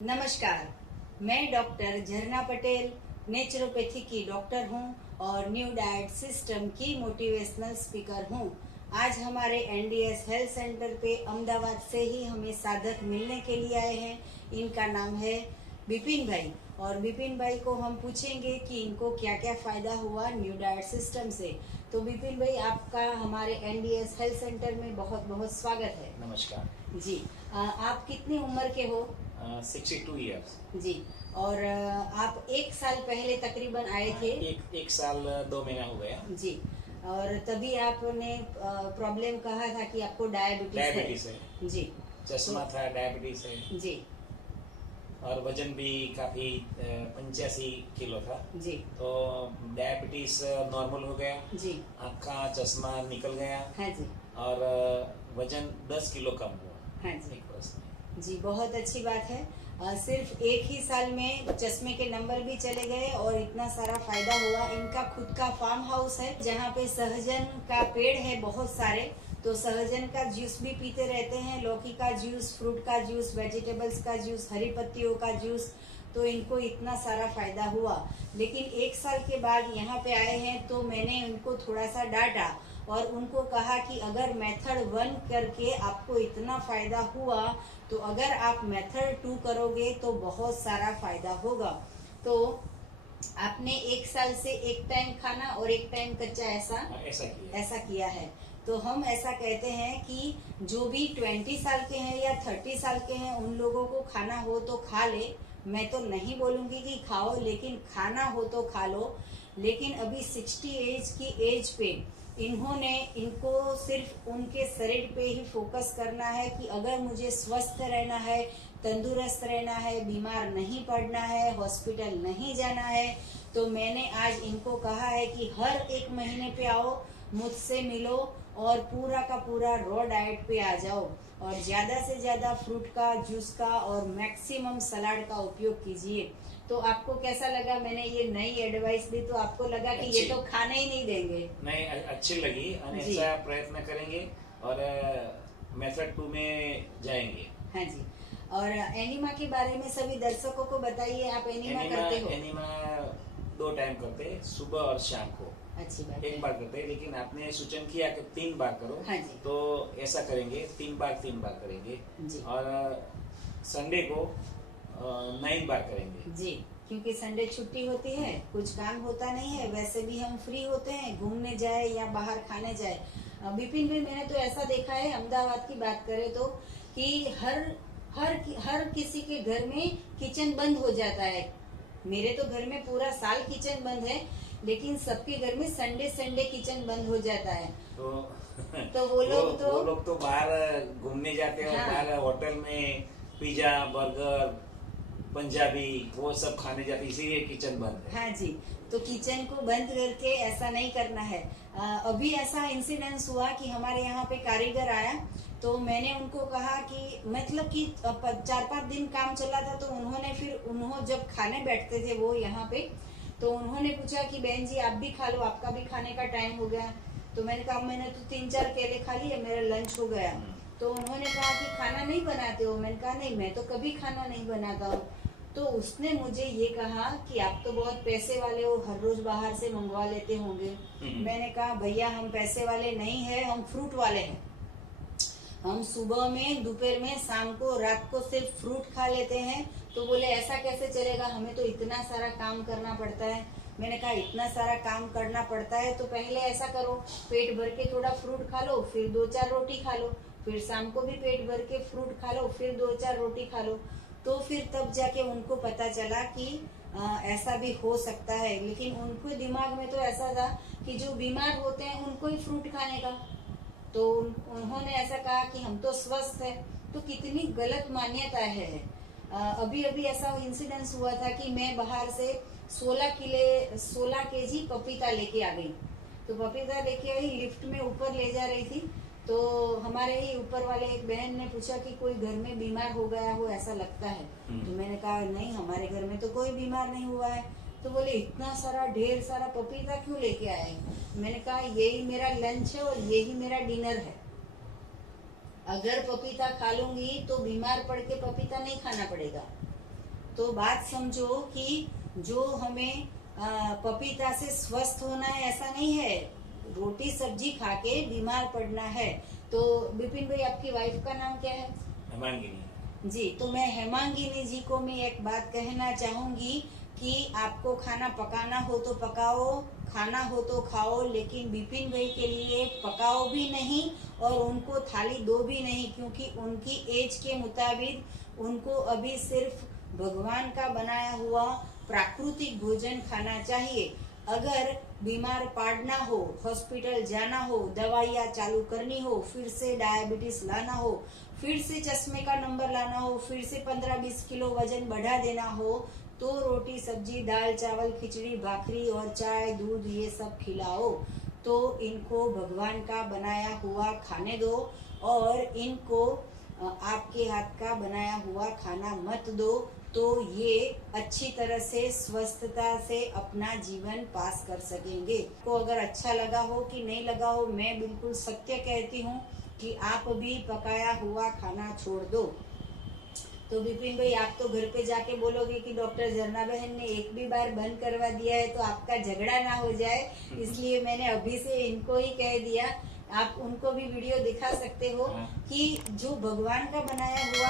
नमस्कार, मैं डॉक्टर झरना पटेल नेचुरोपैथी की डॉक्टर हूं और न्यू डाइट सिस्टम की मोटिवेशनल स्पीकर हूं। आज हमारे एनडीएस हेल्थ सेंटर पे अहमदाबाद से ही हमें साधक मिलने के लिए आए हैं। इनका नाम है बिपिन भाई और बिपिन भाई को हम पूछेंगे कि इनको क्या क्या फायदा हुआ न्यू डाइट सिस्टम से। तो बिपिन भाई, आपका हमारे एनडीएस हेल्थ सेंटर में बहुत बहुत स्वागत है। नमस्कार जी। आप कितनी उम्र के हो? 62 ईयर्स। जी। और आप एक साल पहले तकरीबन आए थे? एक साल 2 महीना हो गया। जी। और तभी आपने प्रॉब्लम कहा था कि आपको डायबिटीज है। जी। चश्मा था, डायबिटीज है जी। और वजन भी काफी 85 किलो था। जी। तो डायबिटीज नॉर्मल हो गया जी। आँख का चश्मा निकल गया। हाँ जी। और वजन 10 किलो कम हुआ। हाँ जी। एक वर्ष में। जी, बहुत अच्छी बात है। सिर्फ एक ही साल में चश्मे के नंबर भी चले गए और इतना सारा फायदा हुआ। इनका खुद का फार्म हाउस है जहाँ पे सहजन का पेड़ है बहुत सारे। तो सहजन का जूस भी पीते रहते हैं, लौकी का जूस, फ्रूट का जूस, वेजिटेबल्स का जूस, हरी पत्तियों का जूस। तो इनको इतना सारा फायदा हुआ। लेकिन एक साल के बाद यहाँ पे आए हैं तो मैंने उनको थोड़ा सा डांटा और उनको कहा कि अगर मेथड 1 करके आपको इतना फायदा हुआ तो अगर आप मेथड 2 करोगे तो बहुत सारा फायदा होगा। तो आपने एक साल से एक टाइम खाना और एक टाइम कच्चा ऐसा किया है। तो हम ऐसा कहते हैं कि जो भी 20 साल के हैं या 30 साल के हैं उन लोगों को खाना हो तो खा ले। मैं तो नहीं बोलूंगी कि खाओ, लेकिन खाना हो तो खा लो। लेकिन अभी 60 एज की एज पे इनको सिर्फ उनके शरीर पे ही फोकस करना है कि अगर मुझे स्वस्थ रहना है, तंदुरुस्त रहना है, बीमार नहीं पड़ना है, हॉस्पिटल नहीं जाना है, तो मैंने आज इनको कहा है कि हर एक महीने पे आओ, मुझसे मिलो और पूरा का पूरा रॉ डाइट पे आ जाओ और ज्यादा से ज्यादा फ्रूट का, जूस का और मैक्सिमम सलाद का उपयोग कीजिए। तो आपको कैसा लगा? मैंने ये नई एडवाइस दी तो आपको लगा कि ये तो खाने ही नहीं देंगे? नहीं, अच्छी लगी। ऐसा प्रयत्न करेंगे और मेथड 2 में जाएंगे। हाँ जी। और एनिमा के बारे में सभी दर्शकों को बताइए। आप एनिमा करते हो? एनिमा 2 टाइम करते, सुबह और शाम को। अच्छी बात एक बार करते, लेकिन आपने सूचन किया कि 3 बार करो। हाँ जी। तो ऐसा करेंगे, 3 बार करेंगे जी। और संडे को 9 बार करेंगे। जी, क्योंकि संडे छुट्टी होती है, कुछ काम होता नहीं है, वैसे भी हम फ्री होते हैं, घूमने जाए या बाहर खाने जाए। बिपिन भाई, मैंने तो ऐसा देखा है, अहमदाबाद की बात करें तो, कि हर किसी के घर में किचन बंद हो जाता है। मेरे तो घर में पूरा साल किचन बंद है, लेकिन सबके घर में संडे किचन बंद हो जाता है। तो वो लोग तो बाहर घूमने जाते हैं। हाँ। और बाहर होटल में पिज्जा, बर्गर, पंजाबी वो सब खाने जाते, इसीलिए किचन बंद है। हाँ जी। तो किचन को बंद करके ऐसा नहीं करना है। अभी ऐसा इंसिडेंस हुआ कि हमारे यहाँ पे कारीगर आया तो मैंने उनको कहा कि मतलब कि 4-5 दिन काम चला था। तो उन्होंने जब खाने बैठते थे वो यहाँ पे, तो उन्होंने पूछा कि बहन जी आप भी खा लो, आपका भी खाने का टाइम हो गया। तो मैंने कहा मैंने तो 3-4 केले खा लिए, मेरा लंच हो गया। तो उन्होंने कहा कि खाना नहीं बनाते हो? मैंने कहा नहीं, मैं तो कभी खाना नहीं बनाता हूँ। तो उसने मुझे ये कहा कि आप तो बहुत पैसे वाले हो, हर रोज बाहर से मंगवा लेते होंगे। मैंने कहा भैया हम पैसे वाले नहीं है, हम फ्रूट वाले हैं। हम सुबह में, दोपहर में, शाम को, रात को सिर्फ फ्रूट खा लेते हैं। तो बोले ऐसा कैसे चलेगा, हमें तो इतना सारा काम करना पड़ता है। मैंने कहा इतना सारा काम करना पड़ता है तो पहले ऐसा करो, पेट भर के थोड़ा फ्रूट खा लो, फिर 2-4 रोटी खा लो, फिर शाम को भी पेट भर के फ्रूट खा लो, फिर 2-4 रोटी खा लो। तो फिर तब जाके उनको पता चला कि ऐसा भी हो सकता है। लेकिन उनको दिमाग में तो ऐसा था कि जो बीमार होते हैं उनको ही फ्रूट खाने का। तो उन्होंने ऐसा कहा कि हम तो स्वस्थ है। तो कितनी गलत मान्यता है। अभी ऐसा इंसिडेंस हुआ था कि मैं बाहर से 16 केजी पपीता लेके आ गई। तो पपीता लेके आई, लिफ्ट में ऊपर ले जा रही थी तो हमारे ही ऊपर वाले एक बहन ने पूछा कि कोई घर में बीमार हो गया हो ऐसा लगता है। तो मैंने कहा नहीं, हमारे घर में तो कोई बीमार नहीं हुआ है। तो बोले इतना सारा ढेर सारा पपीता क्यों लेके आए? मैंने कहा यही मेरा लंच है और यही मेरा डिनर है। अगर पपीता खा लूंगी तो बीमार पड़ के पपीता नहीं खाना पड़ेगा। तो बात समझो कि जो हमें पपीता से स्वस्थ होना है ऐसा नहीं है, रोटी सब्जी खा के बीमार पड़ना है। तो विपिन भाई, आपकी वाइफ का नाम क्या है? हेमांगिनी जी, तो मैं हेमांगिनी जी को मैं एक बात कहना चाहूंगी कि आपको खाना पकाना हो तो पकाओ, खाना हो तो खाओ, लेकिन विपिन भाई के लिए पकाओ भी नहीं और उनको थाली दो भी नहीं, क्योंकि उनकी एज के मुताबिक उनको अभी सिर्फ भगवान का बनाया हुआ प्राकृतिक भोजन खाना चाहिए। अगर बीमार पड़ना हो, हॉस्पिटल जाना हो, दवाइयाँ चालू करनी हो, फिर से डायबिटीज लाना हो, फिर से चश्मे का नंबर लाना हो, फिर से 15-20 किलो वजन बढ़ा देना हो, तो रोटी सब्जी दाल चावल खिचड़ी भाखरी और चाय दूध ये सब खिलाओ। तो इनको भगवान का बनाया हुआ खाने दो और इनको आपके हाथ का बनाया हुआ खाना मत दो, तो ये अच्छी तरह से स्वस्थता से अपना जीवन पास कर सकेंगे। को अगर अच्छा लगा हो कि नहीं लगा हो, मैं बिल्कुल सत्य कहती हूँ कि आप भी पकाया हुआ खाना छोड़ दो। तो विपिन भाई, आप तो घर पे जाके बोलोगे कि डॉक्टर झरना बहन ने एक भी बार बंद करवा दिया है तो आपका झगड़ा ना हो जाए, इसलिए मैंने अभी से इनको ही कह दिया। आप उनको भी वीडियो दिखा सकते हो कि जो भगवान का बनाया हुआ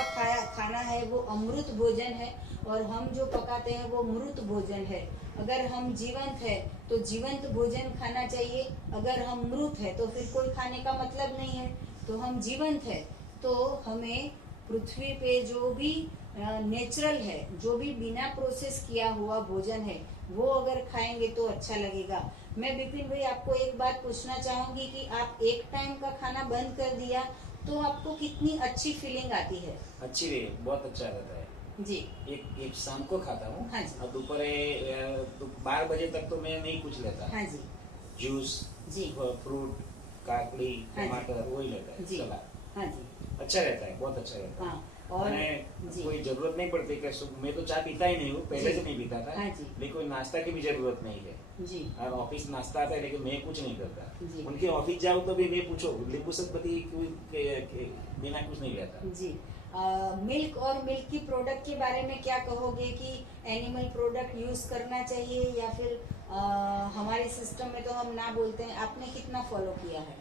खाना है वो अमृत भोजन है और हम जो पकाते हैं वो मृत भोजन है। अगर हम जीवंत है तो जीवंत भोजन खाना चाहिए, अगर हम मृत है तो फिर कोई खाने का मतलब नहीं है। तो हम जीवंत है तो हमें पृथ्वी पे जो भी नेचुरल है, जो भी बिना प्रोसेस किया हुआ भोजन है, वो अगर खाएंगे तो अच्छा लगेगा। मैं विपिन भाई आपको एक बात पूछना चाहूंगी कि आप एक टाइम का खाना बंद कर दिया तो आपको कितनी अच्छी फीलिंग आती है? अच्छी रही, बहुत अच्छा रहता है जी। एक शाम को खाता हूँ। हाँ जी। और दोपहर 12 बजे तक तो मैं नहीं कुछ लेता। हाँ जी। जूस जी। फ्रूट काकड़ी हाँ जी। टमाटर वही लेता है। जी। सलाद हाँ जी। अच्छा रहता है, बहुत अच्छा रहता है। हाँ, और जी। कोई जरूरत नहीं पड़ती कि मैं तो चाय पीता ही नहीं हूँ, पहले जी। से नहीं पीता था। हाँ जी। लेकिन कोई नाश्ता की भी जरूरत नहीं है। जी। और ऑफिस नाश्ता आता है लेकिन मैं कुछ नहीं करता। जी। उनके ऑफिस जाऊँ तो भी मैं पूछो नींबू शरबती बिना कुछ नहीं लेता। जी। मिल्क और मिल्क की प्रोडक्ट के बारे में क्या कहोगे कि एनिमल प्रोडक्ट यूज करना चाहिए या फिर हमारे सिस्टम में तो हम ना बोलते हैं, आपने कितना फॉलो किया है?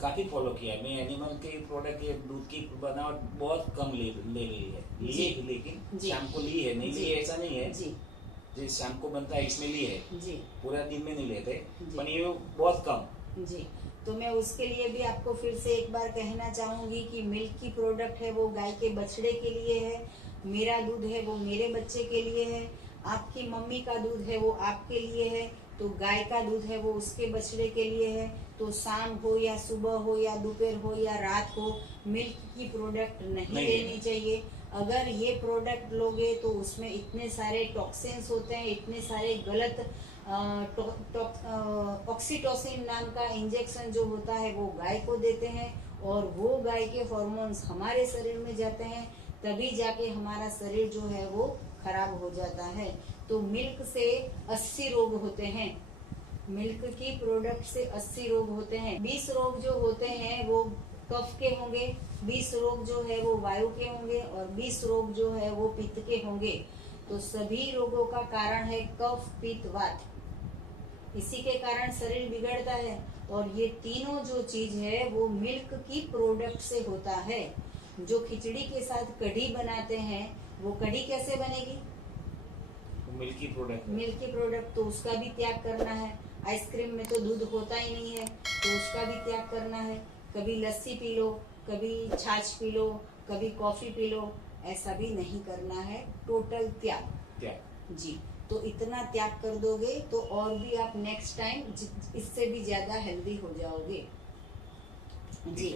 काफी फॉलो किया है। मैं एनिमल के प्रोडक्ट के दूध की बनावट बहुत कम ले ली है। लेकिन जी। शाम को ली है, नहीं जी। ली है ऐसा नहीं है। जी। जिस शाम को बनता है इसमें ली है। जी। पूरा दिन में नहीं लेते, जी। पर ये बहुत कम। जी। तो मैं उसके लिए भी आपको फिर से एक बार कहना चाहूंगी कि मिल्क की प्रोडक्ट है वो गाय के बछड़े के लिए है, मेरा दूध है वो मेरे बच्चे के लिए है, आपकी मम्मी का दूध है वो आपके लिए है, तो गाय का दूध है वो उसके बछड़े के लिए है। तो शाम हो या सुबह हो या दोपहर हो या रात हो, मिल्क की प्रोडक्ट नहीं लेनी चाहिए। अगर ये प्रोडक्ट लोगे तो उसमें इतने सारे टॉक्सिन्स होते हैं, इतने सारे गलत ऑक्सीटोसिन नाम का इंजेक्शन जो होता है वो गाय को देते हैं और वो गाय के हार्मोन्स हमारे शरीर में जाते हैं, तभी जाके हमारा शरीर जो है वो खराब हो जाता है। तो मिल्क से 80 रोग होते हैं, मिल्क की प्रोडक्ट से 80 रोग होते हैं। 20 रोग जो होते हैं वो कफ के होंगे, 20 रोग जो है वो वायु के होंगे और 20 रोग जो है वो पित्त के होंगे। तो सभी रोगों का कारण है कफ पित्त वात, इसी के कारण शरीर बिगड़ता है और ये तीनों जो चीज है वो मिल्क की प्रोडक्ट से होता है। जो खिचड़ी के साथ कढ़ी बनाते हैं वो कढ़ी कैसे बनेगी? Milky product. मिल्की प्रोडक्ट, तो उसका भी त्याग करना है। आइसक्रीम में तो दूध होता ही नहीं है तो उसका भी त्याग करना है। कभी लस्सी पी लो, कभी छाछ पी लो, कभी कॉफी पी लो, ऐसा भी नहीं करना है, टोटल त्याग। जी। तो इतना त्याग कर दोगे तो और भी आप नेक्स्ट टाइम इससे भी ज्यादा हेल्दी हो जाओगे। जी।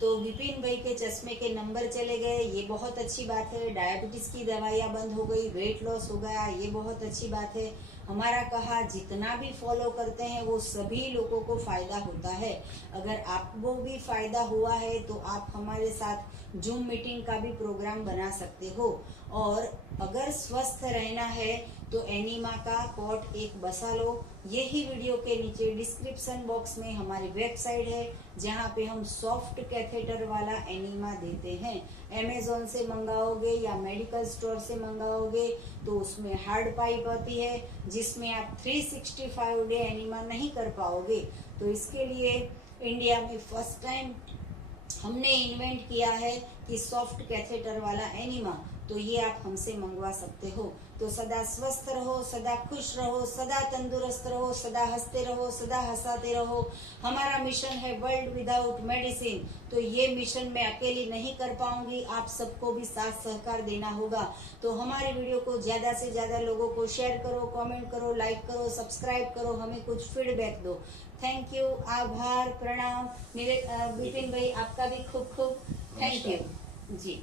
तो विपिन भाई के चश्मे के नंबर चले गए, ये बहुत अच्छी बात है। डायबिटीज की दवाइयाँ बंद हो गई, वेट लॉस हो गया, ये बहुत अच्छी बात है। हमारा कहा जितना भी फॉलो करते हैं वो सभी लोगों को फायदा होता है। अगर आपको भी फायदा हुआ है तो आप हमारे साथ जूम मीटिंग का भी प्रोग्राम बना सकते हो। और अगर स्वस्थ रहना है तो एनिमा का पॉट एक बसा लो। यही वीडियो के नीचे डिस्क्रिप्शन बॉक्स में हमारी वेबसाइट है जहाँ पे हम सॉफ्ट कैथेटर वाला एनिमा देते हैं। अमेजोन से मंगाओगे या मेडिकल स्टोर से मंगाओगे तो उसमें हार्ड पाइप आती है जिसमें आप 365 डे एनिमा नहीं कर पाओगे। तो इसके लिए इंडिया में फर्स्ट टाइम हमने इन्वेंट किया है कि सॉफ्ट कैथेटर वाला एनिमा, तो ये आप हमसे मंगवा सकते हो। तो सदा स्वस्थ रहो, सदा खुश रहो, सदा तंदुरुस्त रहो, सदा हंसते रहो, सदा हंसाते रहो। हमारा मिशन है वर्ल्ड विदाउट मेडिसिन। तो ये मिशन मैं अकेली नहीं कर पाऊंगी, आप सबको भी साथ सहकार देना होगा। तो हमारे वीडियो को ज्यादा से ज्यादा लोगों को शेयर करो, कमेंट करो, लाइक करो, सब्सक्राइब करो, हमें कुछ फीडबैक दो। थैंक यू, आभार, प्रणाम। मेरे बिपिन भाई आपका भी खूब खूब थैंक यू जी।